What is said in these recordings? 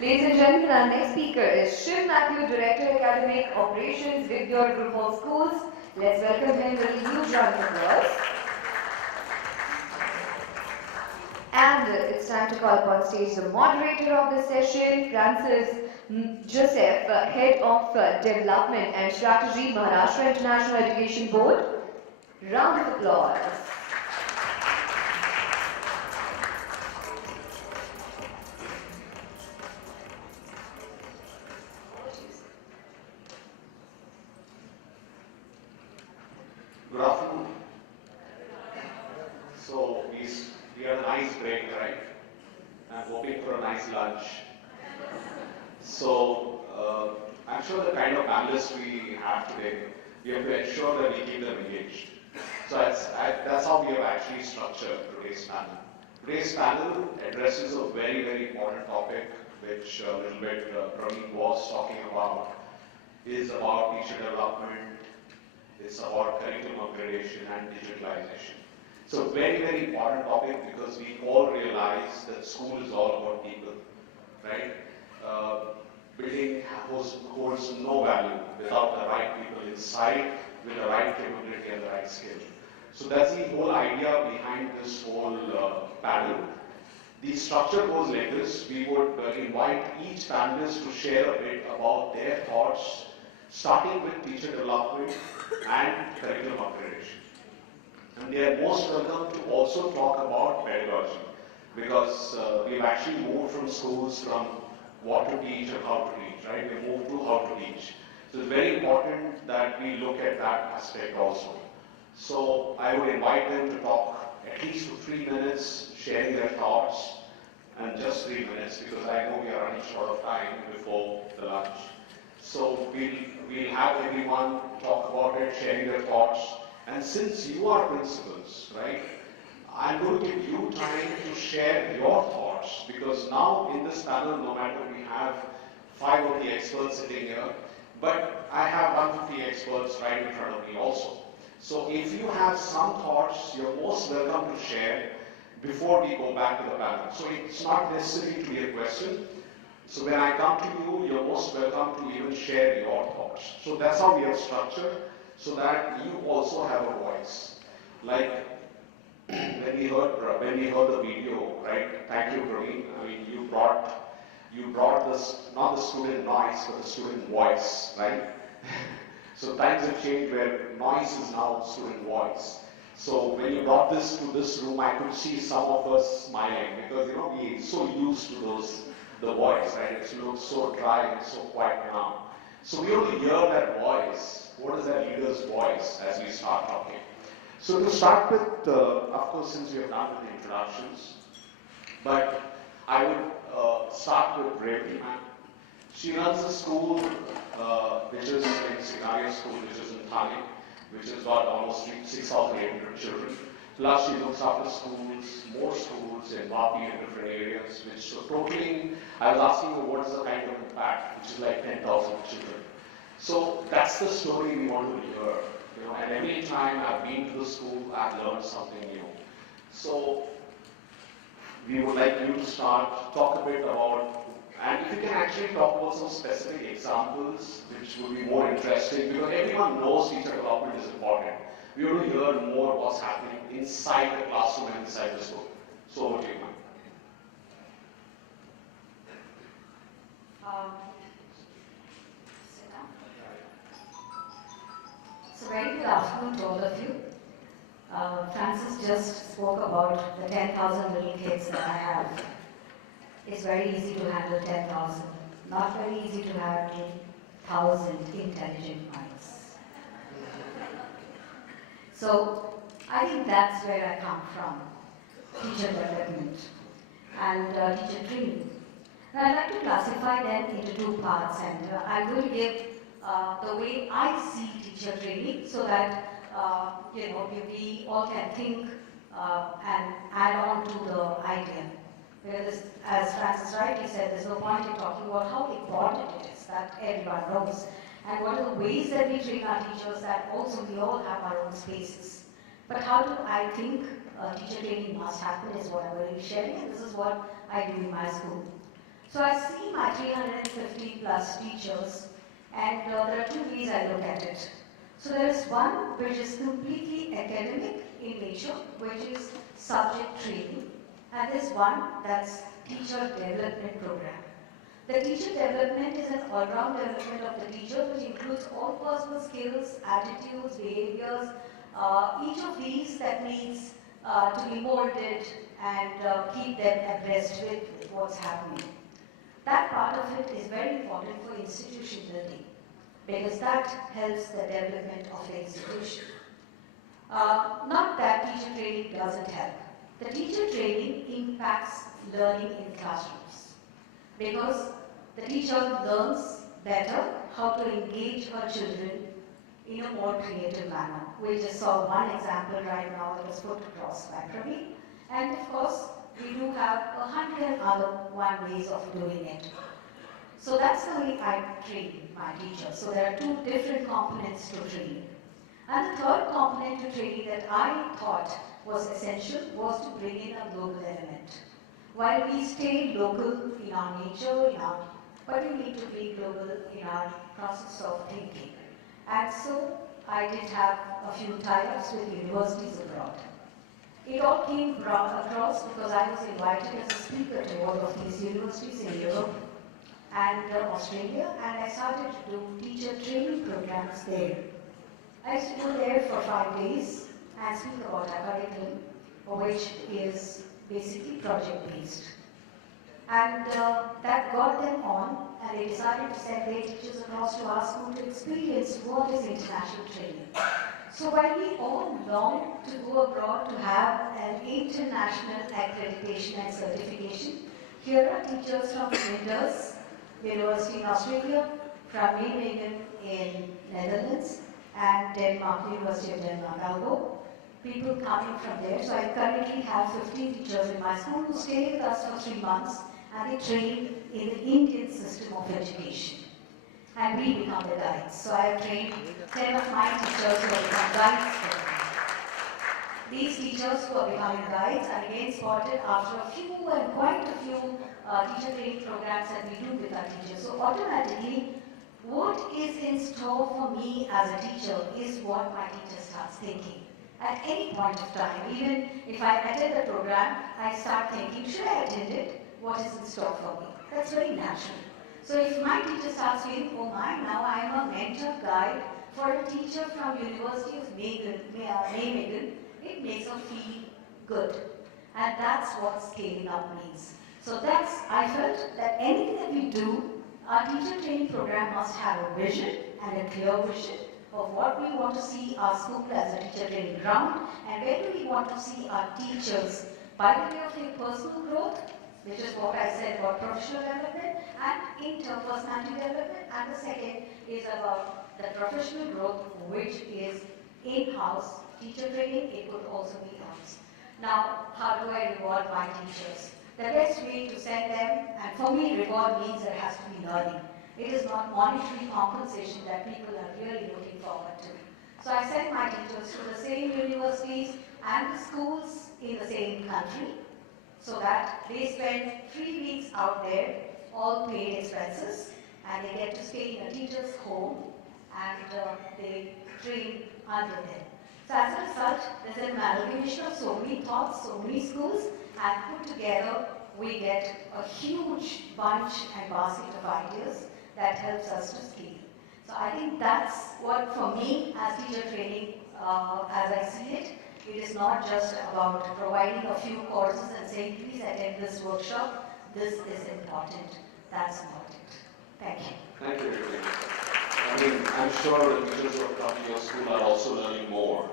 Ladies and gentlemen, our next speaker is Shim Mathew, Director Academic Operations, Vibgyor Group of Schools. Let's welcome him with a huge round of applause. And it's time to call upon stage the moderator of the session, Francis Joseph, Head of Development and Strategy, Maharashtra International Education Board. Round of applause. Good afternoon. So we had a nice break, right? I'm hoping for a nice lunch. So I'm sure the kind of panelists we have today, we have to ensure that we keep them engaged. So that's how we have actually structured today's panel. Today's panel addresses a very, very important topic, which a little bit Praveen was talking about, is about teacher development. It's about curriculum upgradation and digitalization. So very, very important topic because we all realize that school is all about people, right? Building holds no value without the right people inside with the right capability and the right skill. So that's the whole idea behind this whole panel. The structure goes like this. We would invite each panelist to share a bit about their thoughts, starting with teacher development and curriculum upgradation. And they are most welcome to also talk about pedagogy because we've actually moved from schools from what to teach and how to teach, right? We moved to how to teach. So it's very important that we look at that aspect also. So I would invite them to talk at least for 3 minutes, sharing their thoughts, and just 3 minutes because I know we are running short of time before the lunch. So we'll have everyone talk about it, sharing their thoughts. And since you are principals, right, I'm going to give you time to share your thoughts because now in this panel, no matter we have 5 of the experts sitting here, but I have 150 experts right in front of me also. So if you have some thoughts, you're most welcome to share before we go back to the panel. So it's not necessary to be a question. So when I come to you, you're most welcome to even share your thoughts. So that's how we have structured, so that you also have a voice. Like when we heard the video, right? Thank you, Praveen. I mean, you brought this not the student noise, but the student voice, right? So times have changed where noise is now student voice. So when you brought this to this room, I could see some of us smiling because we're so used to the voice, right? It looks so dry and so quiet now. So we only hear that voice. What is that leader's voice as we start talking? So to start with, of course, since we have done with the introductions, but I would start with Revathi. She runs a school, which is in Singhania school, which is in Thane, which has got almost 6,800 children. Plus, she looks after schools, more schools in Vaibhav and different areas, which so totaling, I was asking her what is the kind of impact, which is like 10,000 children. So that's the story we want to hear. And every time I've been to the school, I've learned something new. So we would like you to start, talk a bit about, and if you can actually talk about some specific examples, which would be more interesting, because everyone knows teacher development is important. We want to hear more what's happening inside the classroom and inside the school. So over to you, ma'am. Sit down. So very good afternoon to all of you. Francis just spoke about the 10,000 little kids that I have. It's very easy to handle 10,000. Not very easy to handle 1,000 intelligent minds. So I think that's where I come from, teacher development and teacher training. Now I'd like to classify them into 2 parts, and I'm going to give the way I see teacher training so that we all can think and add on to the idea. Because as Francis rightly said, there's no point in talking about how important it is that everyone knows. And what are the ways that we train our teachers that also we all have our own spaces. But how do I think teacher training must happen is what I'm going to be sharing, and this is what I do in my school. So I see my 350 plus teachers, and there are two ways I look at it. So there is one which is completely academic in nature, which is subject training, and there's one that's teacher development program. The teacher development is an all-round development of the teacher, which includes all personal skills, attitudes, behaviors, each of these that needs to be molded and keep them abreast with what's happening. That part of it is very important for institution building because that helps the development of the institution. Not that teacher training doesn't help. The teacher training impacts learning in classrooms because the teacher learns better how to engage her children in a more creative manner. We just saw one example right now that was put across by Pravi. And of course, we do have 100 other ways of doing it. So that's the way I train my teachers. So there are two different components to training. And the third component to training that I thought was essential was to bring in a global element. While we stay local in our nature, but we need to be global in our process of thinking. And so I did have a few tie-ups with universities abroad. It all came across because I was invited as a speaker to all of these universities in Europe and Australia, and I started to do teacher training programs there. I used to go there for 5 days and speak about our curriculum, which is basically project-based. And that got them on, and they decided to send their teachers across to our school to experience what is international training. So while we all long to go abroad to have an international accreditation and certification, here are teachers from Flinders University in Australia, from Nijmegen in Netherlands, and Denmark, University of Denmark, Aalborg. People coming from there. So I currently have 15 teachers in my school who stay with us for 3 months, and they train in the Indian system of education. And we become the guides. So I have trained 10 of my teachers who have become guides for me. These teachers who are becoming guides are again spotted after a few and quite a few teacher training programs that we do with our teachers. So automatically, what is in store for me as a teacher is what my teacher starts thinking. At any point of time, even if I attend the program, I start thinking, should I attend it? What is in store for me? That's very natural. So if my teacher starts feeling, oh my, now I am a mentor guide for a teacher from University of Nijmegen, it makes her feel good. And that's what scaling up means. So I felt that anything that we do, our teacher training program must have a vision and a clear vision of what we want to see our school as a teacher training ground, and where do we want to see our teachers by the way of their personal growth, which is what I said about professional development and interpersonality development, and the second is about the professional growth, which is in-house teacher training. It could also be house. Now, how do I reward my teachers? The best way to send them, and for me reward means there has to be learning. It is not monetary compensation that people are really looking forward to. So I send my teachers to the same universities and the schools in the same country, so that they spend 3 weeks out there, all paid expenses, and they get to stay in a teacher's home, and they train under them. So as a result, there's an amalgamation of so many thoughts, so many schools, and put together, we get a huge bunch and basket of ideas that helps us to scale. So I think that's what, for me, as teacher training, as I see it, it is not just about providing a few courses and saying, please attend this workshop. This is important. That's not it. Thank you. Thank you, Devi. I mean, I'm sure the teachers who have come to your school are also learning more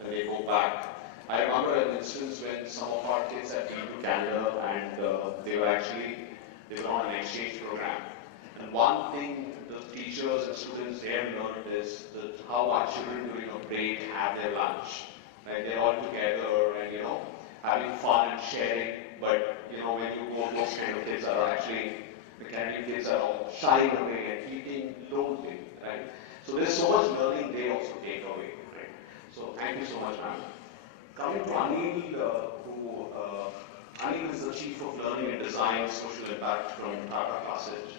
when they go back. I remember an instance when some of our kids had been to Canada and they were on an exchange program. And one thing the teachers and students there learned is that how our children during a break have their lunch. Like they're all together and having fun and sharing. But when you go, those kind of kids are actually, the Canadian kids are all shying away and eating lonely, right? So there's so much learning they also take away, right? So thank you so much, ma'am. Coming to Anil, Anil is the Chief of of Learning and Design, Social Impact from Tata Trusts.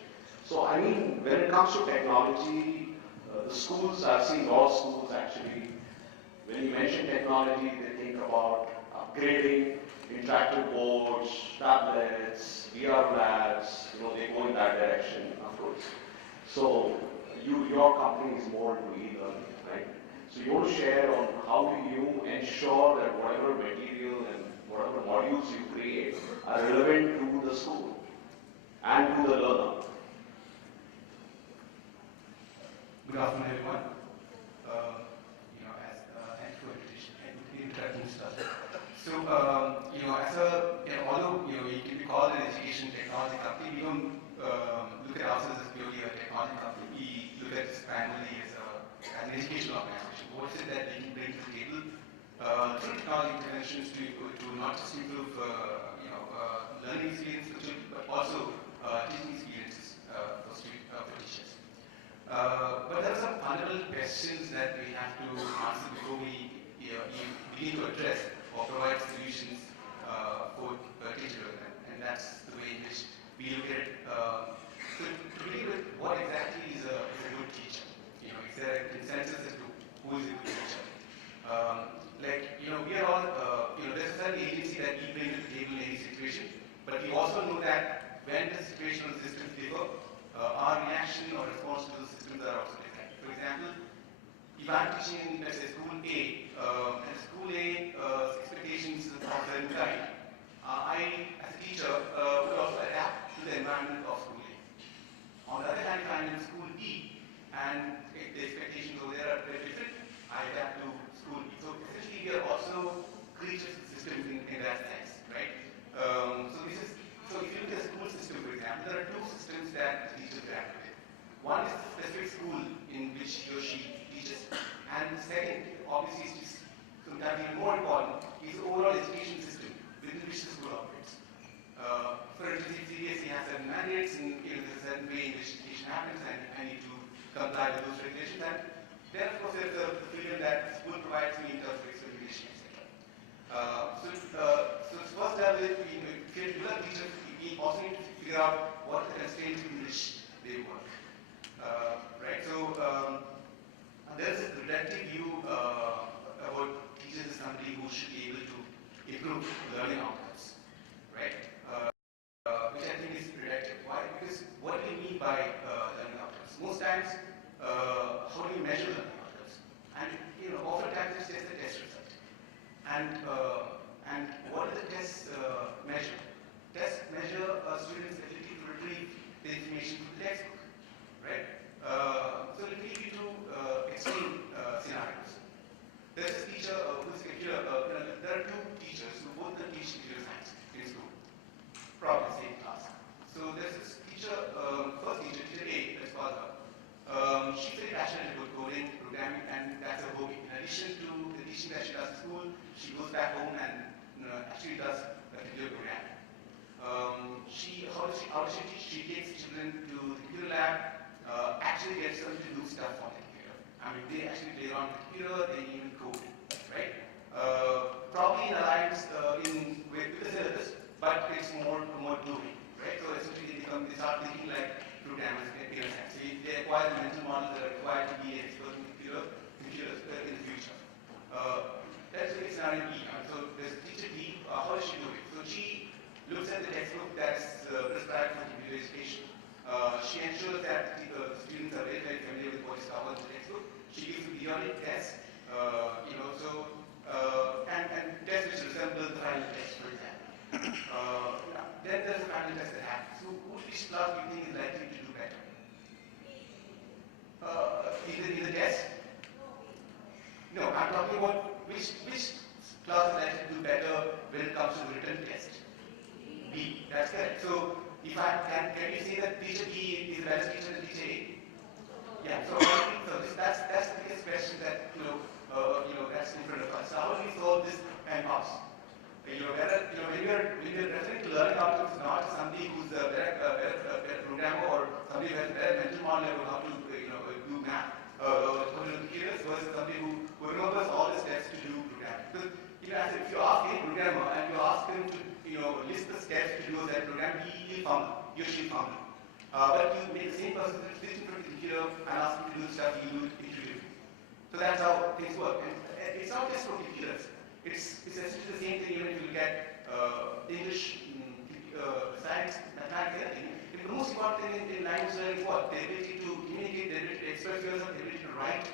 So I mean, when it comes to technology, the schools, I've seen a lot of schools actually, when you mention technology, they think about upgrading interactive boards, tablets, VR labs, they go in that direction, of course. So your company is more into e-learning, right? So you want to share on how do you ensure that whatever material and whatever modules you create are relevant to the school and to the learner. Good afternoon, everyone. Thank you for interacting with us. So, although we can be called an education technology company, we don't look at ourselves as purely a technology company. We look at this primarily as an educational organization. What is it that we can bring to the table through technology interventions to not just improve learning experience for children, but also teaching experiences for teachers. But there are some fundamental questions that we have to answer before we begin to address or provide solutions for teacher development, and that's the way in which we look at it. So to begin with, what exactly is a good teacher? Is there a consensus as to who is a good teacher? We are all, there's a certain agency that we bring to the table in any situation, but we also know that when the situation or the systems differ, our reaction or response to those systems are also different. For example, if I'm teaching in, let's say, school A, and school A expectations of a certain kind, I, as a teacher, will also adapt to the environment of school A. On the other hand, if I'm in school B, and if the expectations over there are very different, I adapt to school B. So essentially, we are also creatures of systems in that sense, right? So if you look at the school system, for example, there are two systems that the teachers interact with. One is the specific school in which he or she teaches, and the second, obviously, is sometimes even more important, is the overall education system within which the school operates. For instance, if CBSE has certain mandates, and there's a certain way in which education happens, and I need to comply with those regulations, and then, of course, there's the freedom that the school provides me in terms of experimentation, etc. So first level, if you develop teachers, we also need to figure out what the constraints in which they work. Right? So there's this predictive view about teachers as somebody who should be able to improve learning outcomes, right? Which I think is predictive. Why? Because what do we mean by learning outcomes? Most times, how do you measure learning outcomes? And oftentimes it's just a test result. And what do the tests measure? Tests measure a student's ability to retrieve the information from the textbook, right? So let me give you two extreme scenarios. There's this teacher who's here. There are two teachers who both teach computer science in school, probably the same class. So there's this teacher, first teacher, teacher A, let's call her. She's very passionate about coding, programming, and that's her hobby. In addition to the teaching that she does in school, she goes back home and actually does a computer program. How does she teach? She takes children to the computer lab, actually gets them to do stuff on the computer. I mean, they actually play around with the computer, they even code, right? Probably in alliance with the syllabus, but it's more doing, right? So essentially they start thinking like programmers in computer science. So they acquire the mental models that are required to be an expert in computers in the future. That's the scenario B. So there's teacher D, how does she do it? So she looks at the textbook that's prescribed for computer education. She ensures that the students are very, very familiar with what is covered in the textbook. She gives a periodic test, and tests which resemble the final test, for example. Then there's a final test that happens. So which class do you think is likely to do better? In the test? No, I'm talking about which class is likely to do better when it comes to the written test. B. That's correct. So if can you say that teacher B is a better teacher than teacher A? Yeah. So that's the biggest question that that's in front of us. So how do we solve this and pass? When you're referring to learning outcomes, not somebody who's a better programmer or somebody who has a better mental model about how to do math or how to do computers versus somebody who remembers all the steps to do programming. Because if you ask any programmer and you ask him to list the steps to do a knows that program, he'll fumble, he or she'll fumble. But you make the same person sit in front of the computer and ask him to do stuff, he'll do it intuitively. So that's how things work. And it's not just for computers. It's essentially the same thing even if you look at English, science, mathematics, everything. The most important thing in language learning is what? The ability to communicate, the ability to express yourself, the ability to write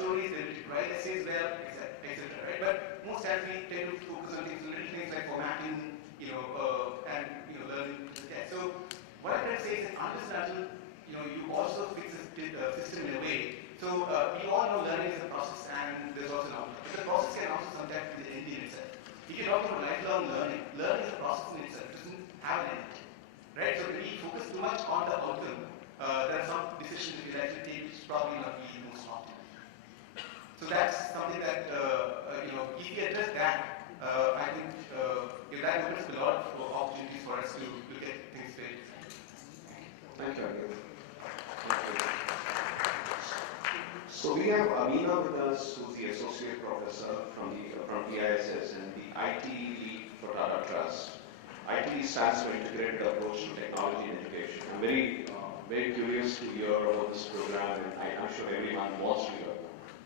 stories, the ability to write essays well, etc. Right? But most times we tend to focus on things, little things like formatting, and learning the test. So what I'm trying to say is that until you also fix the system in a way. So we all know learning is a process and there's also an outcome. But the process can also sometimes be the end in itself. If you're talking about lifelong learning, learning is a process in itself. It doesn't have an end. Right? So when we focus too much on the outcome, there are some decisions that we actually take which probably not be the most optimal. So that's something that, if we address that, I think that opens a lot of opportunities for us to look at things very differently. Thank you, Anil. So we have Amina with us, who's the associate professor from TISS and the IT lead for Tata Trust. IT stands for Integrated Approach to Technology in Education. I'm very curious to hear about this program, and I'm sure everyone wants to hear.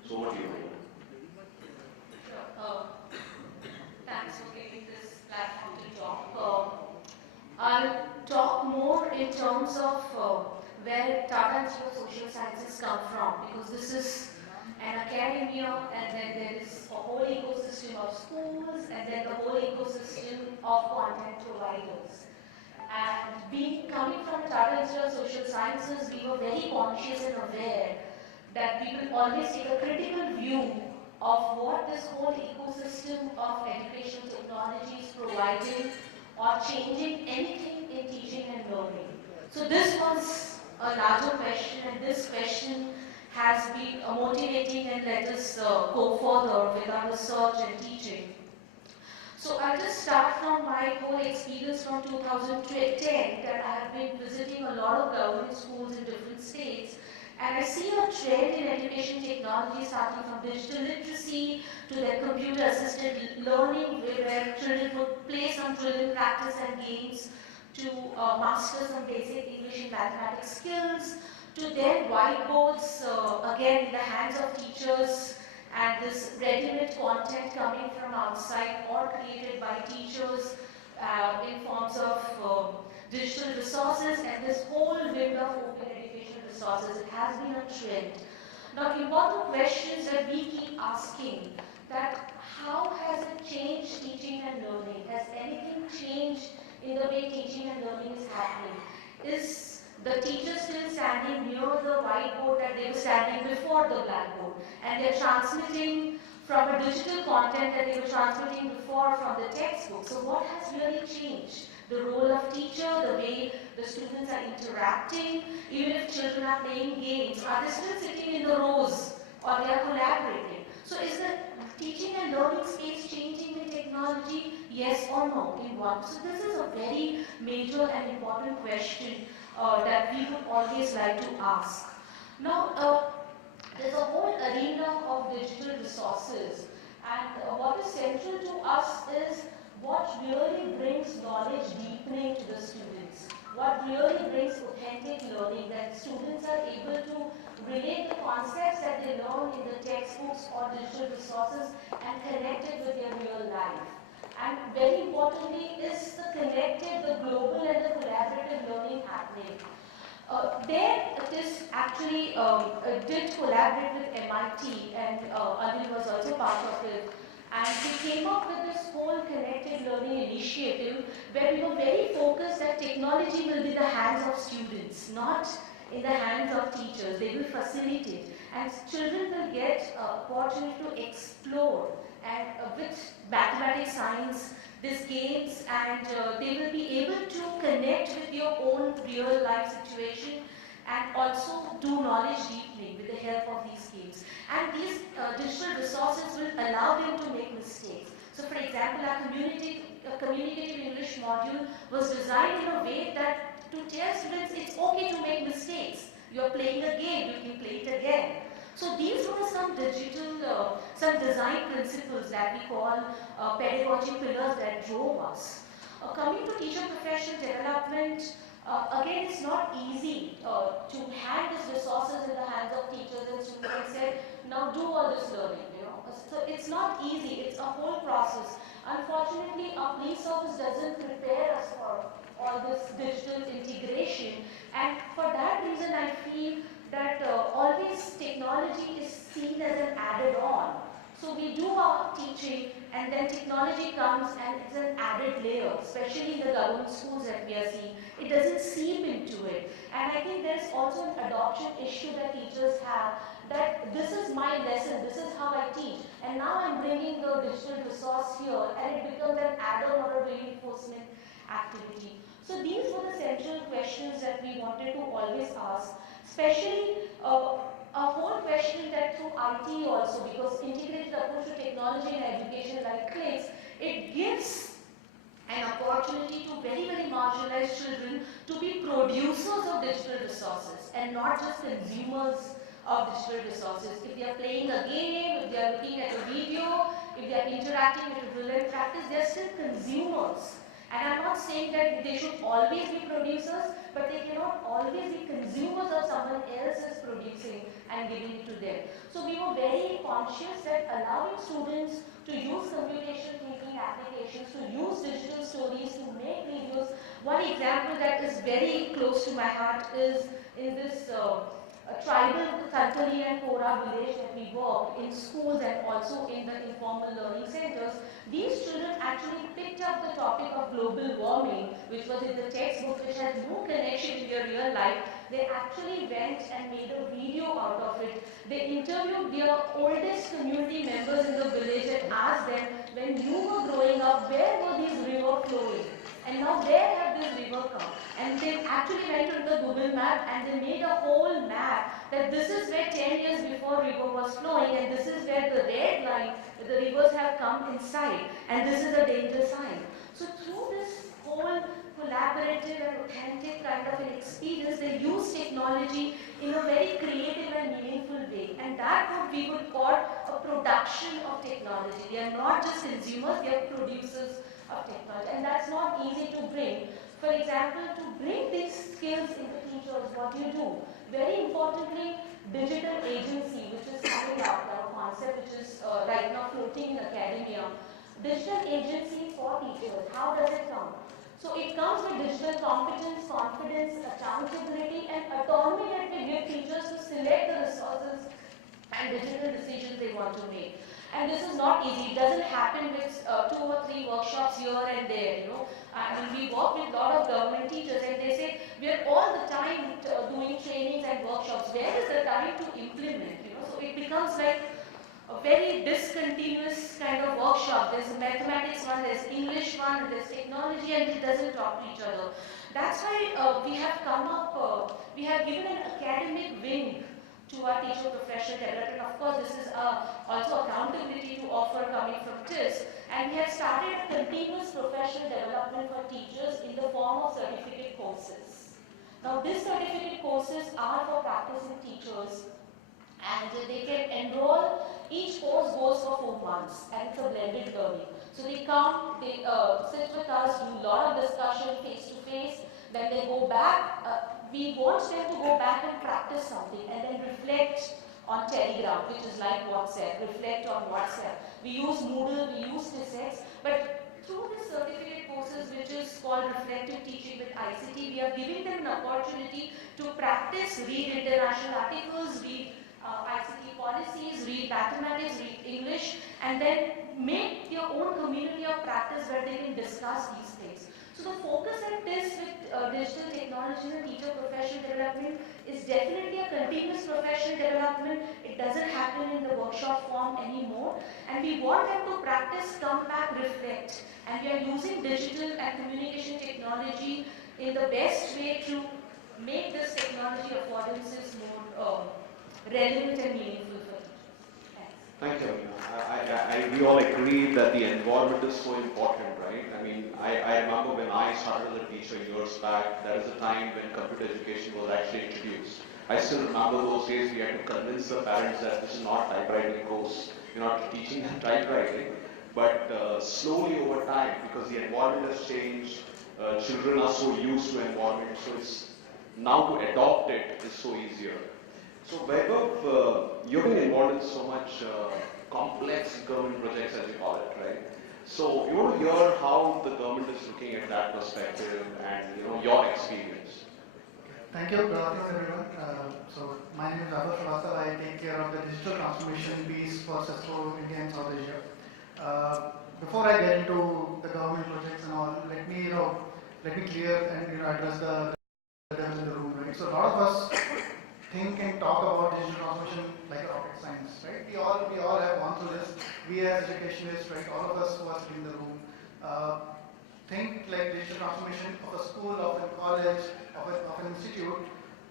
So what do you think? Sure. Thanks for giving this platform to talk. I'll talk more in terms of where Tata Institute of Social Sciences come from, because this is an academia, and then there is a whole ecosystem of schools, and then the whole ecosystem of content providers. And coming from Tata Institute of Social Sciences, we were very conscious and aware that we will always take a critical view of what this whole ecosystem of educational technology is providing or changing anything in teaching and learning. So this was a larger question, and this question has been motivating and let us go further with our research and teaching. So I'll just start from my whole experience from 2010, that I have been visiting a lot of government schools in different states, and I see a trend in education technology starting from digital literacy to the computer-assisted learning, where children would play some children practice and games to master some basic English and mathematics skills, to then whiteboards, again in the hands of teachers, and this ready-made content coming from outside or created by teachers in forms of digital resources, and this whole wave of open educational resources. It has been a trend. Now, important questions that we keep asking, that how has it changed teaching and learning? Has anything changed in the way teaching and learning is happening? Is the teacher still standing near the whiteboard that they were standing before the blackboard, and they're transmitting from a digital content that they were transmitting before from the textbook? So what has really changed? The role of teacher, the way the students are interacting, even if children are playing games, are they still sitting in the rows or they are collaborating? So is the teaching and learning space changing in technology? Yes or no in what? So this is a very major and important question that we would always like to ask. Now, there's a whole arena of digital resources, and what is central to us is what really brings knowledge deepening to the students, what really brings authentic learning, that students are able to relate the concepts that they learn in the textbooks or digital resources and connect it with their real life. And very importantly, is the connected, the global and the collaborative learning happening? There it is actually did collaborate with MIT, and Anil was also part of it. And we came up with this whole connected learning initiative where we were very focused that technology will be the hands of students, not in the hands of teachers. They will facilitate, and children will get opportunity to explore, and with mathematics, science, these games, and they will be able to connect with your own real life situation and also do knowledge deepening with the help of these games. And these digital resources will allow them to make mistakes. So for example, our communicative English module was designed in a way that to tell students it's okay to make mistakes. You're playing a game, you can play it again. So these were some digital, some design principles that we call pedagogy pillars that drove us. Coming to teacher professional development, again, it's not easy to hand these resources in the hands of teachers and students and say, now do all this learning, you know. So it's not easy, it's a whole process. Unfortunately, our police office doesn't prepare us for all this digital integration, and for that reason I feel that always technology is seen as an added on. So we do our teaching and then technology comes and it's an added layer, especially in the government schools that we are seeing. It doesn't seep into it. And I think there's also an adoption issue that teachers have, that this is my lesson, this is how I teach, and now I'm bringing the digital resource here and it becomes an add-on or a reinforcement activity. So these were the central questions that we wanted to always ask, especially a whole question that through IT also, because integrated approach to technology and education like clicks, it gives an opportunity to very, very marginalized children to be producers of digital resources and not just consumers of digital resources. If they are playing a game, if they are looking at a video, if they are interacting with a brilliant practice, they are still consumers. And I'm not saying that they should always be producers, but they cannot always be consumers of someone else's producing and giving it to them. So we were very conscious that allowing students to use computation thinking applications, to use digital stories, to make videos. One example that is very close to my heart is in this tribal Kantali and Kora village that we work in schools and also in the informal learning centers. These children actually picked up the topic of global warming, which was in the textbook, which has no connection with their real life. They actually went and made a video out of it. They interviewed their oldest community members in the village and asked them, when you were growing up, where were these rivers flowing? And now where have this river come? And they actually went to the Google map and they made a whole map that this is where 10 years before river was flowing and this is where the red line, the rivers have come inside and this is a danger sign. So through this whole collaborative and authentic kind of an experience, they use technology in a very creative and meaningful way. And that we would call a production of technology. They are not just consumers, they are producers of technology. And that's not easy to bring. For example, to bring these skills into teachers, what do you do? Very importantly, digital agency, which is coming out, our concept, which is right now floating in academia. Digital agency for teachers, how does it come? So it comes with digital competence, confidence, accountability, and autonomy that we give teachers to select the resources and digital decisions they want to make. And this is not easy. It doesn't happen with 2 or 3 workshops here and there, you know. I mean, we work with a lot of government teachers and they say, we are all the time doing trainings and workshops. Where is the time to implement, you know? So it becomes like a very discontinuous kind of workshop. There's a mathematics one, there's English one, there's technology, and it doesn't talk to each other. That's why we have come up, we have given an academic wing to our teacher professional development. Of course, this is also accountability to offer coming from TIS. And we have started a continuous professional development for teachers in the form of certificate courses. Now, these certificate courses are for practicing teachers and they can enroll. Each course goes for 4 months and it's a blended learning. So they come, they sit with us, do a lot of discussion face to face, then they go back. We want them to go back and practice something and then reflect on Telegram, which is like WhatsApp, reflect on WhatsApp. We use Moodle, we use TISX, but through the certificate courses, which is called Reflective Teaching with ICT, we are giving them an opportunity to practice, read international articles, read ICT policies, read mathematics, read English, and then make your own community of practice where they can discuss these things. So the focus at this with digital technology and teacher professional development is definitely a continuous professional development. It doesn't happen in the workshop form anymore. And we want them to practice, come back, reflect. And we are using digital and communication technology in the best way to make this technology affordances more relevant and meaningful for teachers. Thank you, Amina. We all agree that the environment is so important, right? I mean, I remember when I started as a teacher years back, there was a time when computer education was actually introduced. I still remember those days we had to convince the parents that this is not a typewriting course, you're not teaching them typewriting. But slowly over time, because the environment has changed, children are so used to environment, so it's now to adopt it is so easier. So Vaibhav, you've been involved in so much complex government projects, as you call it, right? So you want to hear how the government is looking at that perspective and your experience. Thank you. Good afternoon, everyone. So my name is Srivastava. I take care of the digital transformation piece for CISCO India and South Asia. Before I get into the government projects and all, let me clear and address the devil in the room, right? So a lot of us think and talk about digital transformation like a rocket science, right? We all have gone through this. We as educationists, right? All of us who are sitting in the room. Think like digital transformation of a school, of a college, of an institute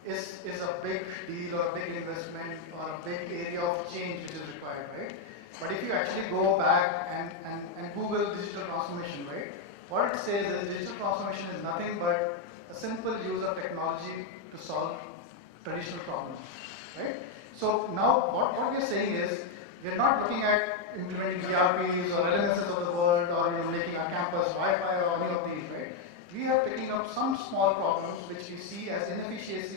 is a big deal or a big investment or a big area of change which is required, right? But if you actually go back and Google digital transformation, right? What it says is digital transformation is nothing but a simple use of technology to solve traditional problems, right? So now what we're saying is we're not looking at implementing ERPs or LMSs of the world or making our campus Wi-Fi or any of these, right? We are picking up some small problems which we see as inefficiencies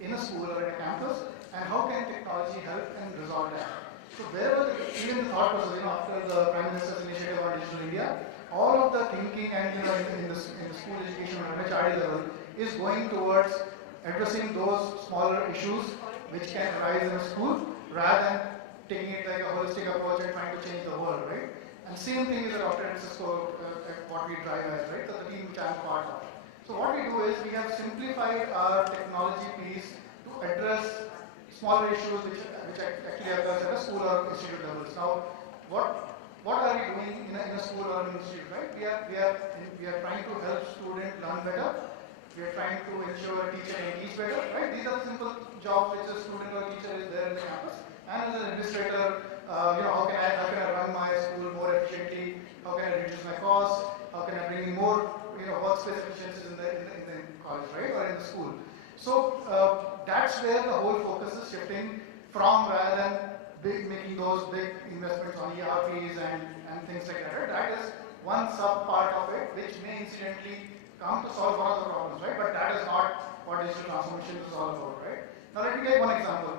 in a school or in a campus, and how can technology help and resolve that? So wherever even the thought process, after the Prime Minister's initiative on Digital India, all of the thinking and in the school education or MHRD level is going towards addressing those smaller issues which can arise in a school rather than taking it like a holistic approach and trying to change the world, right? And same thing is adopted in CISCO, what we drive as, right? So the team which I'm part of. So what we do is we have simplified our technology piece to address smaller issues which actually occurs at a school or institute levels. Now, what are we doing in a school or an institute, right? We are trying to help students learn better. We are trying to ensure a teacher can teach better, right? These are the simple jobs which a student or teacher is there in the campus. And as an administrator, how can I run my school more efficiently? How can I reduce my costs? How can I bring more, workspace efficiencies in the college, right, or in the school? So that's where the whole focus is shifting from, rather than making those big investments on ERPs and things like that. Right? That is one sub part of it, which may incidentally come to solve one of the problems, right? But that is not what digital transformation is all about, right? Now let me take one example.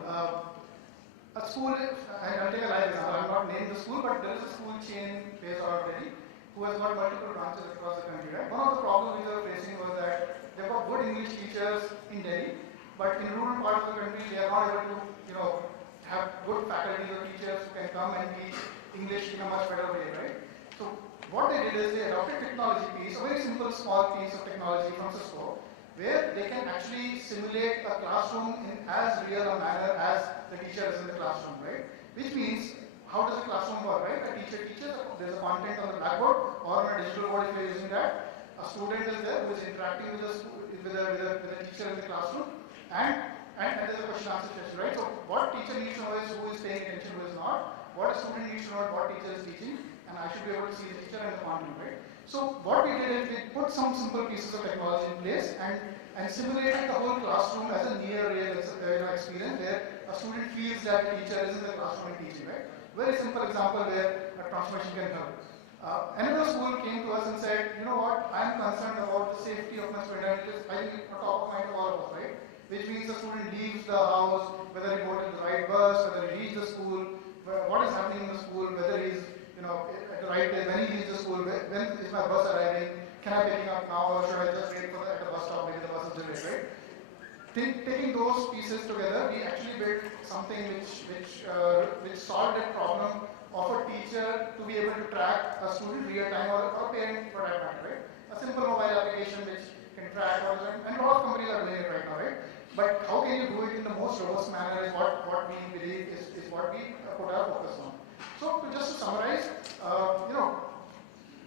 A school, I'll take a live example, I'm not naming the school, but there is a school chain based out of Delhi who has got multiple branches across the country, right? One of the problems we were facing was that they've got good English teachers in Delhi, but in rural parts of the country, they are not able to, have good faculty or teachers who can come and teach English in a much better way, right? So what they did is they adopted technology piece, a very simple small piece of technology from CISCO, where they can actually simulate a classroom in as real a manner as the teacher is in the classroom, right? Which means, how does a classroom work, right? A teacher teaches, there's a content on the blackboard or on a digital board if you're using that. A student is there who is interacting with the teacher in the classroom, and there's a question answer session, right? So what teacher needs to know is who is paying attention, who is not. What a student needs to know is what teacher is teaching, and I should be able to see the teacher and the content, right? So what we did is we put some simple pieces of technology in place and simulated the whole classroom as a near real experience where a student feels that the teacher is in the classroom and teaching, right? Very simple example where a transformation can help. Another school came to us and said, you know what, I'm concerned about the safety of my student. It is, I think, on top of mind of all of us, right? Which means the student leaves the house, whether he boarded the right bus, whether he reaches the school, what is happening in the school, whether he's at the right place, when he leaves the school, when is my bus arriving, can I pick him up now or should I just wait at the bus stop, maybe the bus is delayed, right? Taking those pieces together, we actually built something which solved that problem of a teacher to be able to track a student real time or a parent for that matter, right? A simple mobile application which can track all that, and a lot of companies are doing it right now, right? But how can you do it in the most robust manner is what we believe is what we put our focus on. So just to summarize,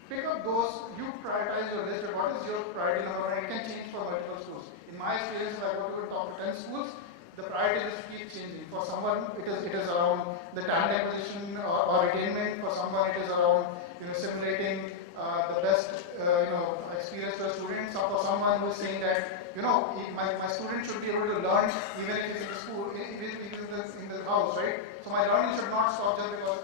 pick up those, you prioritize your list, what is your priority number, and it can change for multiple schools. In my experience, if I go to the top 10 schools, the priority list keeps changing. For someone, it is around the talent acquisition or attainment. For someone, it is around simulating the best experience for a student. So for someone who is saying that my student should be able to learn even if he's in the school, even in the house, right? So my learning should not stop just because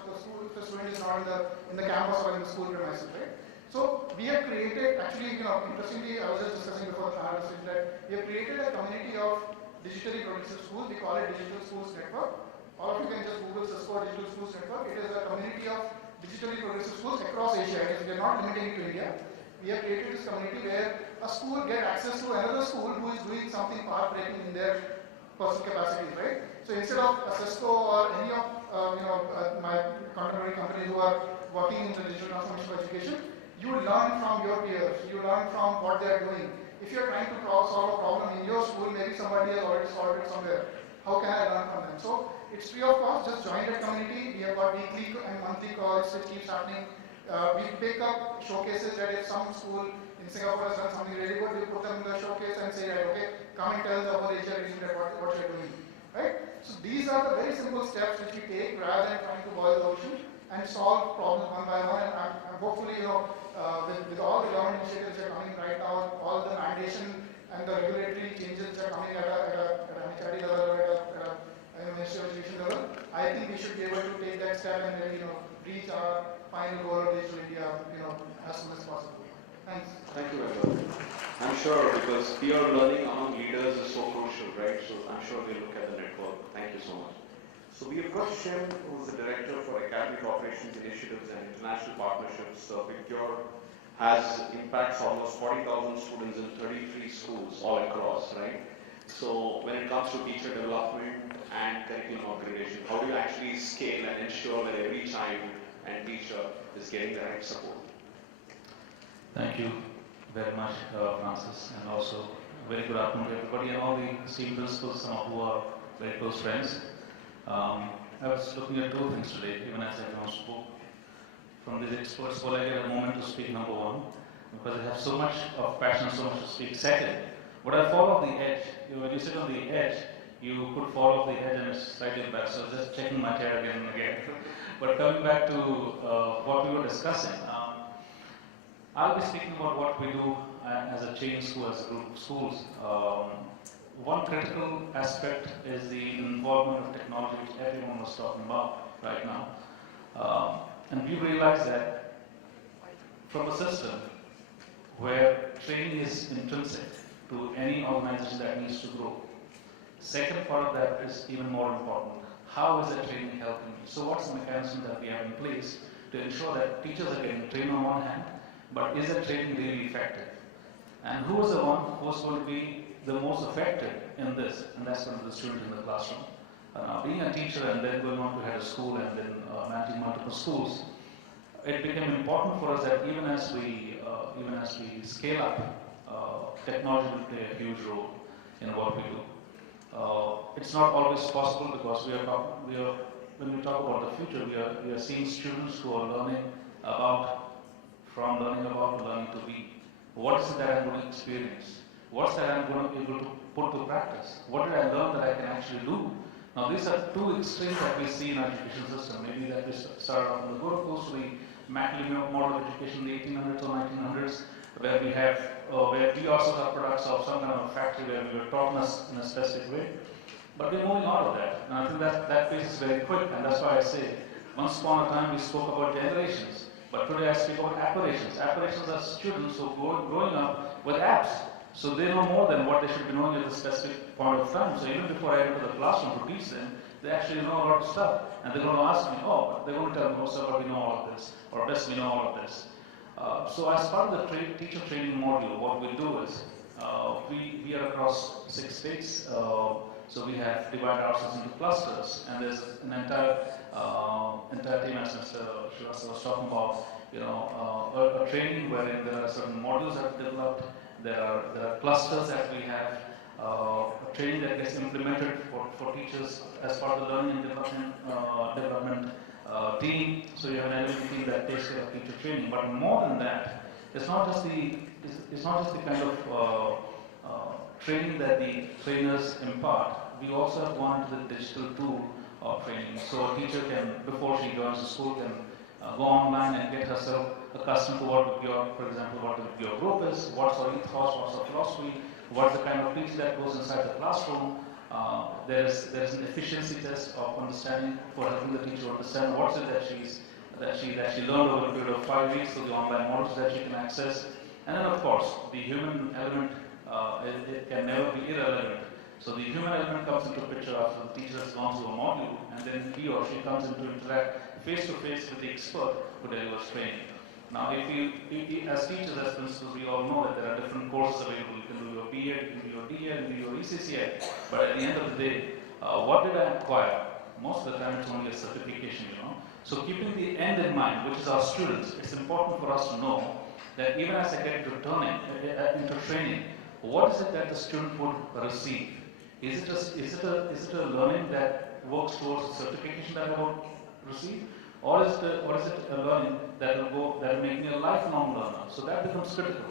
the student is not in the campus or in the school premises, right? So we have created, actually, interestingly, I was just discussing before the panel that we have created a community of digitally progressive schools. We call it Digital Schools Network. All of you can just Google CISCO Digital Schools Network. It is a community of digitally progressive schools across Asia. We are not limiting it to India. We have created this community where a school gets access to another school who is doing something path-breaking in their personal capacities, right? So instead of a CISCO or any of my contemporary companies who are working in the digital transformation of education, you learn from your peers. You learn from what they are doing. If you are trying to solve a problem in your school, maybe somebody has already solved it somewhere. How can I learn from them? So it's free of cost. Just join the community. We have got weekly and monthly calls. It keeps happening. We pick up showcases that if some school in Singapore has done something really good, we put them in the showcase and say, right, okay, come and tell the whole Asia region that what you're doing, right? So these are the very simple steps which we take rather than trying to boil the ocean and solve problems one by one. And hopefully, with all the government initiatives that are coming right now, all the mandation and the regulatory changes that are coming at a MHRD level or at a Ministry of Education level, I think we should be able to take that step and really, reach our final goal of digital India, as soon as possible. Thanks. Thank you, Vaibhav. I'm sure because peer learning among leaders is so crucial, right? So I'm sure we'll look at the network. Thank you so much. So we have got Shim, who's the Director for Academic Operations Initiatives and International Partnerships. Vibgyor has impacts almost 40,000 students in 33 schools all across, right? So when it comes to teacher development and curriculum upgradation, how do you actually scale and ensure that every child and teacher is getting the right support? Thank you very much, Francis, and also very good afternoon to everybody and all the esteemed principals, some of who are very close friends. I was looking at two things today, even as I spoke. From these experts, will I get a moment to speak, number one, because I have so much of passion, so much to speak. Second, would I fall off the edge? When you sit on the edge, you could fall off the edge and it's slightly bad. So I was just checking my chair again and again. But coming back to what we were discussing, I'll be speaking about what we do as a chain school, as a group of schools. One critical aspect is the involvement of technology, which everyone was talking about right now. And we realize that from a system where training is intrinsic to any organization that needs to grow, second part of that is even more important. How is that training helping me? So what's the mechanism that we have in place to ensure that teachers are getting trained on one hand, but is that training really effective? And who is the one who's going to be the most effective in this? And that's going to be the student in the classroom. Being a teacher and then going on to head a school and then managing multiple schools, it became important for us that even as we scale up, technology will play a huge role in what we do. It's not always possible because when we talk about the future, we are seeing students who are learning about learning to be. What is it that I'm going to experience? What's that I'm going to be able to put to practice? What did I learn that I can actually do? Now these are two extremes that we see in our education system. Maybe that we started off in the Gurukul, so the Mathew model of education in the 1800s or 1900s, where we also have products of some kind of factory where we were taught in a specific way. But we're moving out of that. And I think that pace is very quick, and that's why I say, once upon a time we spoke about generations. But today I speak about apparitions. Apparitions are students who are growing up with apps. So they know more than what they should be knowing at a specific point of time. So even before I enter the classroom to teach them, they actually know a lot of stuff. And they're going to ask me, they're going to tell me, sir, but we know all of this. Or best, we know all of this. So as part of the teacher training module, what we do is, we are across 6 states. So we have divided ourselves into clusters. And there's an entire team, as Mr. Srivastava was talking about, a training wherein there are certain modules that are developed. There are clusters that we have, training that gets implemented for teachers as part of the learning and development team. So you have an LMD team that takes care of teacher training. But more than that, it's not just the kind of training that the trainers impart. We also have gone into the digital tool of training. So a teacher can, before she joins the school, can go online and get herself accustomed to what for example, what the Vibgyor group is, what's our ethos, what's our philosophy, what's the kind of teaching that goes inside the classroom. There's an efficiency test of understanding for helping the teacher understand what's it that she's that she learned over a period of 5 weeks through the online models that she can access. And then of course, the human element, it can never be irrelevant. So the human element comes into picture after the teacher has gone through a module, and then he or she comes into interact face to face with the expert who delivers training. Now, as teachers, as principals, we all know that there are different courses available. You can do your BA, you can do your DA, you can do your ECCA. But at the end of the day, what did I acquire? Most of the time, it's only a certification, So keeping the end in mind, which is our students, it's important for us to know that even as I get into training, what is it that the student would receive? Is it a learning that works towards the certification that I would receive? Or is it a learning that will make me a lifelong learner? So that becomes critical.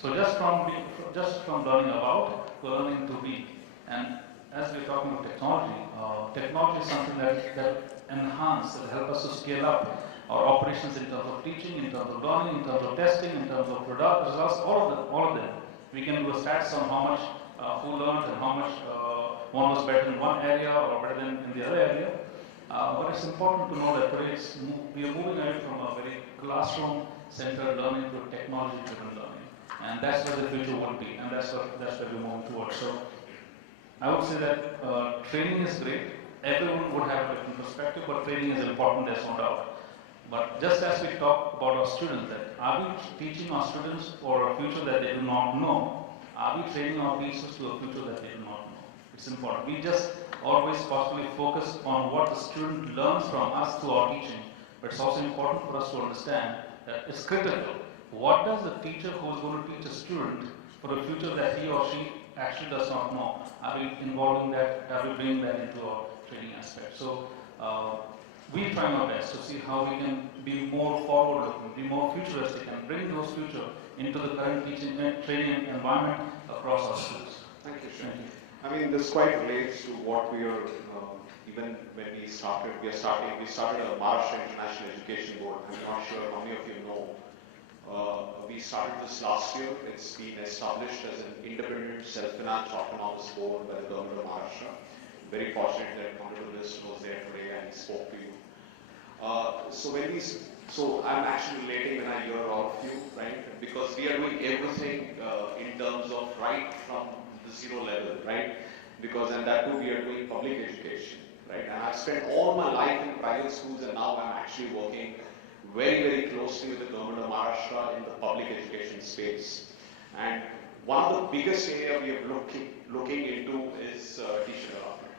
So just from learning about to learning to be. And as we're talking about technology is something that enhance, that help us to scale up our operations in terms of teaching, in terms of learning, in terms of testing, in terms of product results, all of them. We can do a stats on how much who learned and how much one was better in one area or better than in the other area. But it's important to know that today we are moving away from a very classroom-centered learning to technology-driven learning. And that's where the future will be, and that's where we're moving towards. So I would say that training is great. Everyone would have a different perspective, but training is important, there's no doubt. But just as we talk about our students, that are we teaching our students for a future that they do not know? Are we training our teachers to a future that they do not know? It's important. We just always possibly focus on what the student learns from us through our teaching, but it's also important for us to understand that it's critical. What does the teacher who is going to teach a student for a future that he or she actually does not know? Are we involving that? Are we bringing that into our training aspect? So we try our best to see how we can be more forward-looking, be more futuristic, and bring those future into the current teaching and training environment across our schools. Thank you, Shim. I mean, this quite relates to what we are, even when we started a Maharashtra International Education Board. I'm not sure how many of you know. We started this last year. It's been established as an independent, self-financed, autonomous board by the government of Maharashtra. Very fortunate that Honorable Minister was there today and he spoke to you. So I'm actually relating when I hear all of you, right? Because we are doing everything in terms of right from the zero level, right? And that too we are doing public education, right? And I've spent all my life in private schools, and now I'm actually working very, very closely with the government of Maharashtra in the public education space. And one of the biggest areas we are looking into is teacher development,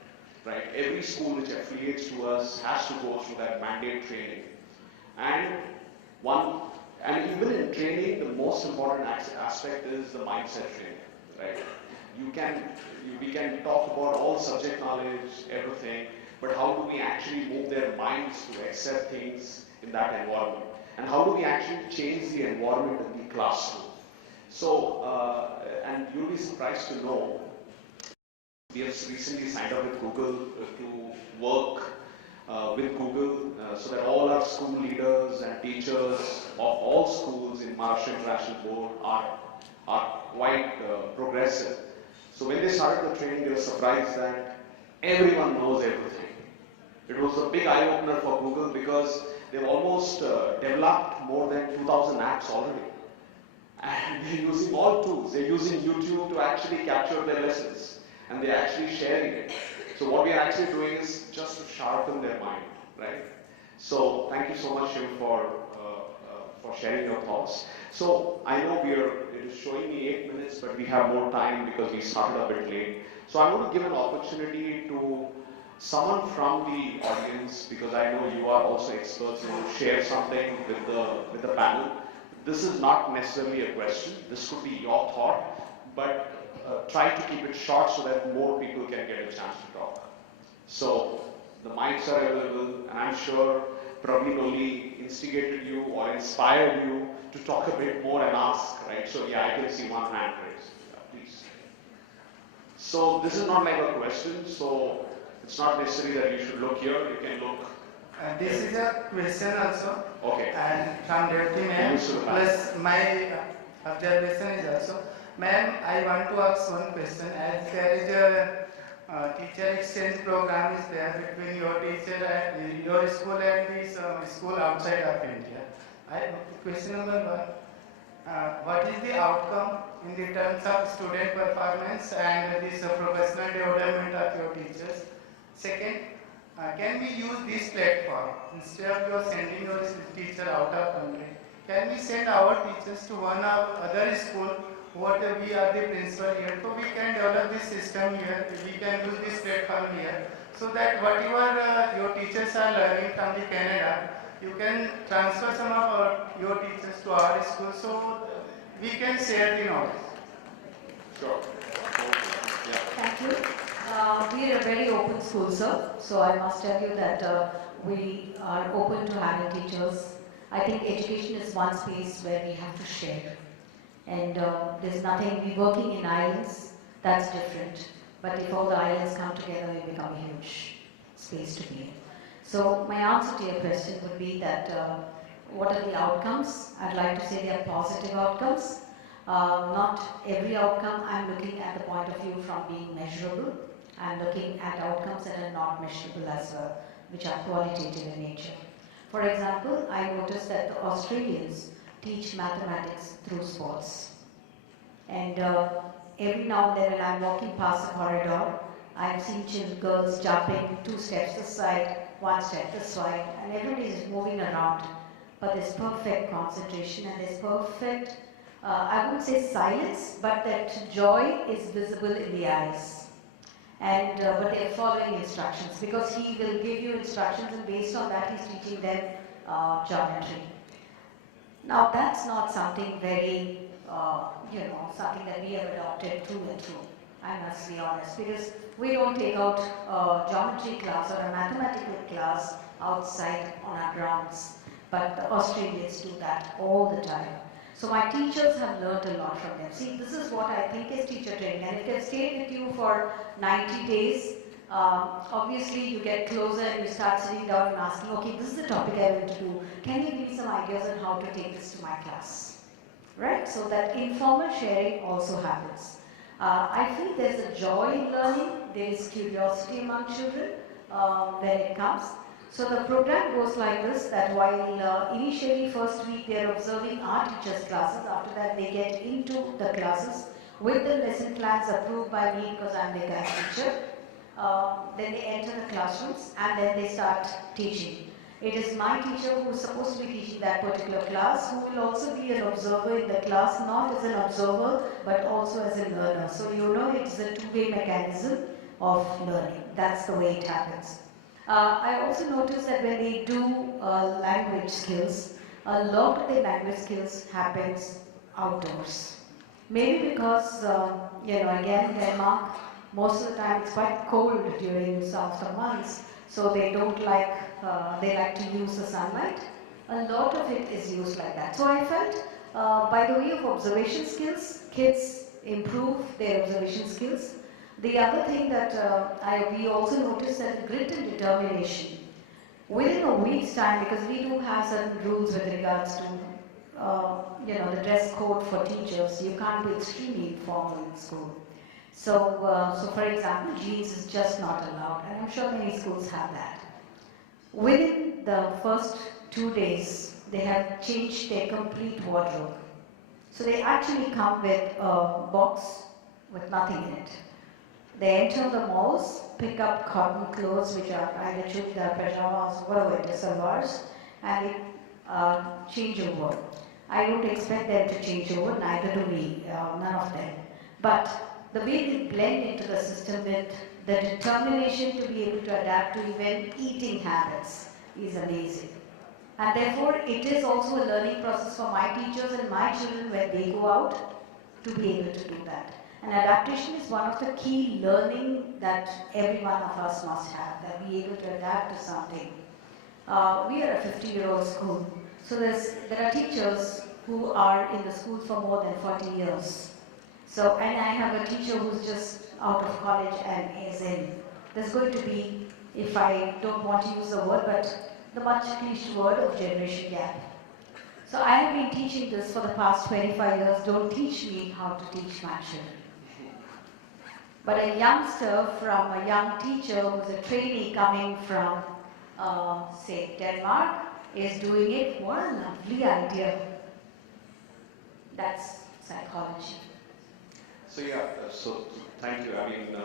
right? Every school which affiliates to us has to go through that mandate training. And even in training, the most important aspect is the mindset training, right? We can talk about all subject knowledge, everything, but how do we actually move their minds to accept things in that environment? And how do we actually change the environment in the classroom? So, and you'll be surprised to know, we have recently signed up with Google to work with Google so that all our school leaders and teachers of all schools in Maharashtra International Board are quite progressive. So when they started the training, they were surprised that everyone knows everything. It was a big eye-opener for Google because they've almost developed more than 2,000 apps already. And they're using all tools. They're using YouTube to actually capture their lessons. And they're actually sharing it. So what we are actually doing is just to sharpen their mind, right? So thank you so much, Shim, for sharing your thoughts. So I know it is showing me 8 minutes, but we have more time because we started a bit late. So I'm going to give an opportunity to someone from the audience, because I know you are also experts, to share something with the panel. This is not necessarily a question. This could be your thought, but try to keep it short so that more people can get a chance to talk. So the mics are available, and I'm sure probably only instigated you or inspired you to talk a bit more and ask, right? So yeah, I can see one hand raised. Yeah, please. So this is not like a question, so it's not necessary that you should look here. You can look. This is a question also. Okay. And from Devi ma'am, plus my observation is also. Ma'am, I want to ask one question. As there is teacher exchange program is there between your teacher and your school and this school outside of India. Question number one. What is the outcome in the terms of student performance and this professional development of your teachers? Second, can we use this platform instead of your sending your teacher out of country? Can we send our teachers to one of other school? What we are the principal here, so we can develop this system here. We can use this platform here, so that whatever your teachers are learning from the Canada, you can transfer some of your teachers to our school, so we can share the knowledge. Sure. Thank you. We are a very open school, sir. So I must tell you that we are open to having teachers. I think education is one space where we have to share. And there's nothing, we're working in islands, that's different. But if all the islands come together, we become a huge space to be in. So my answer to your question would be that what are the outcomes? I'd like to say they are positive outcomes. Not every outcome I'm looking at the point of view from being measurable. I'm looking at outcomes that are not measurable as well, which are qualitative in nature. For example, I noticed that the Australians teach mathematics through sports. And every now and then when I'm walking past the corridor, I've seen girls jumping 2 steps this side, 1 step this side, and everybody is moving around. But there's perfect concentration and there's perfect, I wouldn't say silence, but that joy is visible in the eyes. And but they're following instructions because he will give you instructions and based on that he's teaching them geometry. Now that's not something very, something that we have adopted through and through. I must be honest, because we don't take out a geometry class or a mathematical class outside on our grounds, but the Australians do that all the time. So my teachers have learned a lot from them. See, this is what I think is teacher training, and it can stay with you for 90 days. Obviously, you get closer and you start sitting down and asking, okay, this is the topic I want to do. Can you give me some ideas on how to take this to my class? Right? So that informal sharing also happens. I feel there's a joy in learning. There is curiosity among children when it comes. So the program goes like this, that while initially first week they're observing our teachers' classes, after that they get into the classes with the lesson plans approved by me because I'm the guide teacher. Then they enter the classrooms and then they start teaching. It is my teacher who is supposed to be teaching that particular class who will also be an observer in the class, not as an observer but also as a learner. So it's a two-way mechanism of learning. That's the way it happens. I also noticed that when they do language skills, a lot of the language skills happens outdoors. Maybe because, again, Denmark, most of the time it's quite cold during some of the months, so they don't like, they like to use the sunlight. A lot of it is used like that. So I felt, by the way of observation skills, kids improve their observation skills. The other thing that we also noticed that grit and determination. Within a week's time, because we do have certain rules with regards to, the dress code for teachers, you can't be extremely informal in school. So for example, jeans is just not allowed, and I'm sure many schools have that. Within the first 2 days, they have changed their complete wardrobe. So they actually come with a box with nothing in it. They enter the malls, pick up cotton clothes, which are either chudar, pajamas, whatever it is, salwars, and they change over. I don't expect them to change over, neither do we, none of them. But the way they blend into the system with the determination to be able to adapt to even eating habits is amazing. And therefore, it is also a learning process for my teachers and my children when they go out to be able to do that. And adaptation is one of the key learning that every one of us must have, that be able to adapt to something. We are a 50-year-old school, so there are teachers who are in the school for more than 40 years. So, and I have a teacher who's just out of college and is in. There's going to be, if I don't want to use the word, but the much cliched word of generation gap. So I have been teaching this for the past 25 years. Don't teach me how to teach my children. But a youngster from a young teacher who's a trainee coming from, say, Denmark is doing it. What a lovely idea. That's psychology. So yeah, so thank you. I mean,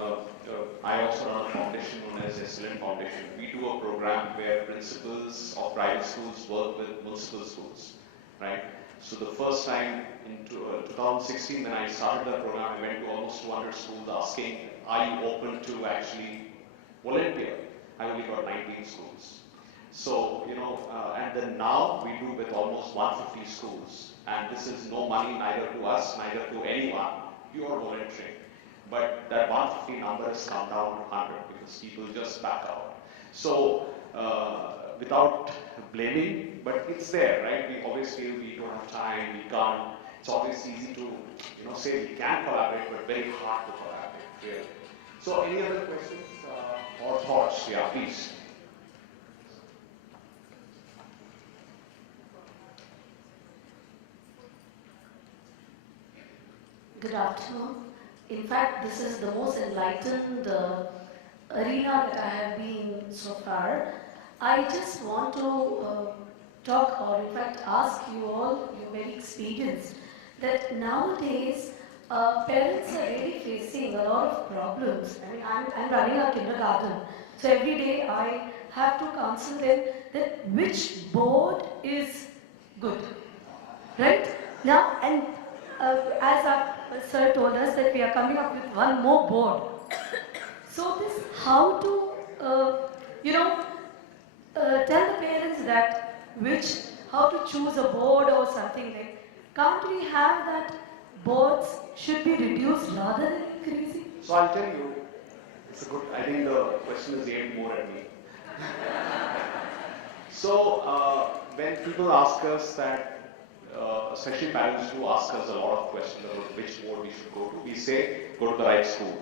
I also run a foundation known as Excellent Foundation. We do a program where principals of private schools work with municipal schools, right? So the first time in 2016 when I started the program, I went to almost 200 schools asking, are you open to actually volunteer? I only got 19 schools. So, and then now we do with almost 150 schools. And this is no money neither to us, neither to anyone, pure volunteering. But that 150 number has come down to 100 because people just back out. So, without blaming, but it's there, right? We always feel we don't have time, we can't. It's always easy to, say we can collaborate, but very hard to collaborate, really. So, any other questions or thoughts? Yeah, please. Good afternoon. In fact, this is the most enlightened arena that I have been so far. I just want to talk or in fact ask you all, you're very experienced, that nowadays parents are really facing a lot of problems. I mean, I'm running a kindergarten, so every day I have to counsel them that which board is good, right? Now, and as our sir told us that we are coming up with one more board. So this how to, tell the parents that how to choose a board or something like. Can't we have that boards should be reduced rather than increasing? So I'll tell you, it's a good, I think the question is aimed more at me. So when people ask us that, especially parents who ask us a lot of questions about which board we should go to, we say, go to the right school,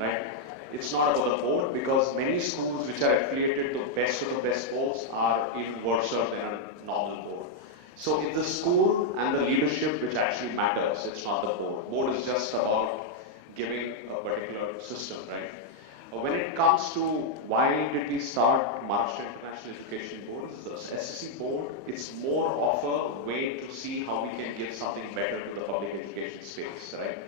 right? It's not about the board because many schools which are affiliated to best of the best boards are even worse than a normal board. So it's the school and the leadership which actually matters, it's not the board. Board is just about giving a particular system, right? When it comes to why did we start Maharashtra International Education Board, the SSC board, it's more of a way to see how we can give something better to the public education space, right?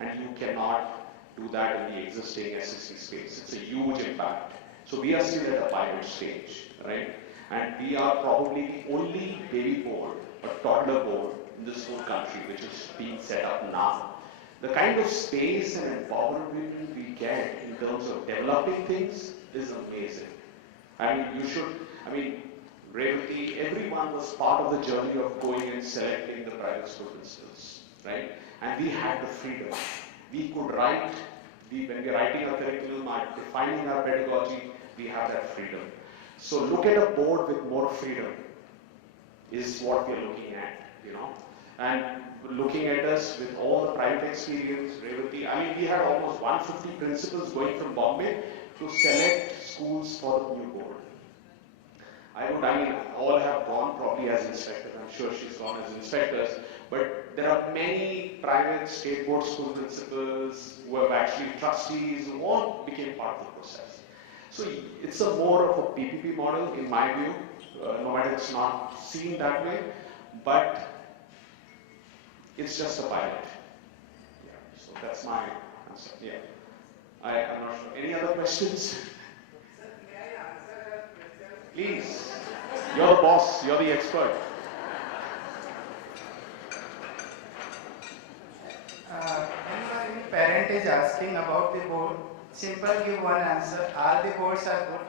And you cannot do that in the existing SSC space. It's a huge impact. So we are still at a pilot stage, right? And we are probably the only baby board, a toddler board in this whole country, which is being set up now. The kind of space and empowerment we get in terms of developing things is amazing. Revathi, everyone was part of the journey of going and selecting the private school principals, right? And we had the freedom. We could write, when we're writing our curriculum, defining our pedagogy, we have that freedom. So look at a board with more freedom is what we're looking at, And looking at us with all the private experience, Revathi, we had almost 150 principals going from Bombay to select schools for the new board. All have gone probably as inspectors. I'm sure she's gone as inspectors. But there are many private state board school principals who have actually trustees who all became part of the process. So it's a more of a PPP model in my view, no matter it's not seen that way, but it's just a pilot. Yeah, so that's my answer. Yeah. I'm not sure. Any other questions? Sir, may I answer a question? Please. You're the boss, you're the expert. Whenever any parent is asking about the board, simple give one answer. All the boards are good.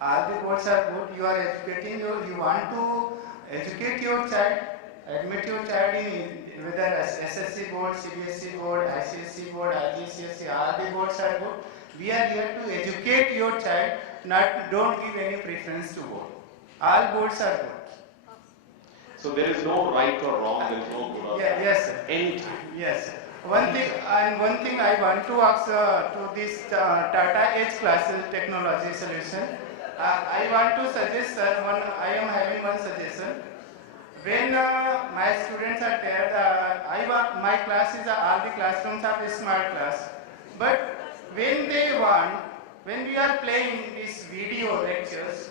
All the boards are good. You are educating you want to educate your child, admit your child in whether SSC board, CBSE board, ICSE board, IGCSE, all the boards are good. We are here to educate your child, don't give any preference to board. All boards are good. So there is no right or wrong, there is no good or bad. Yes, sir. Anytime. Yes. One thing I want to ask to this Tata Edge Classes Technology Solution. I want to suggest, sir, I am having one suggestion. When my students are there, my class is all the classrooms are smart class. But when they want, when we are playing these video lectures,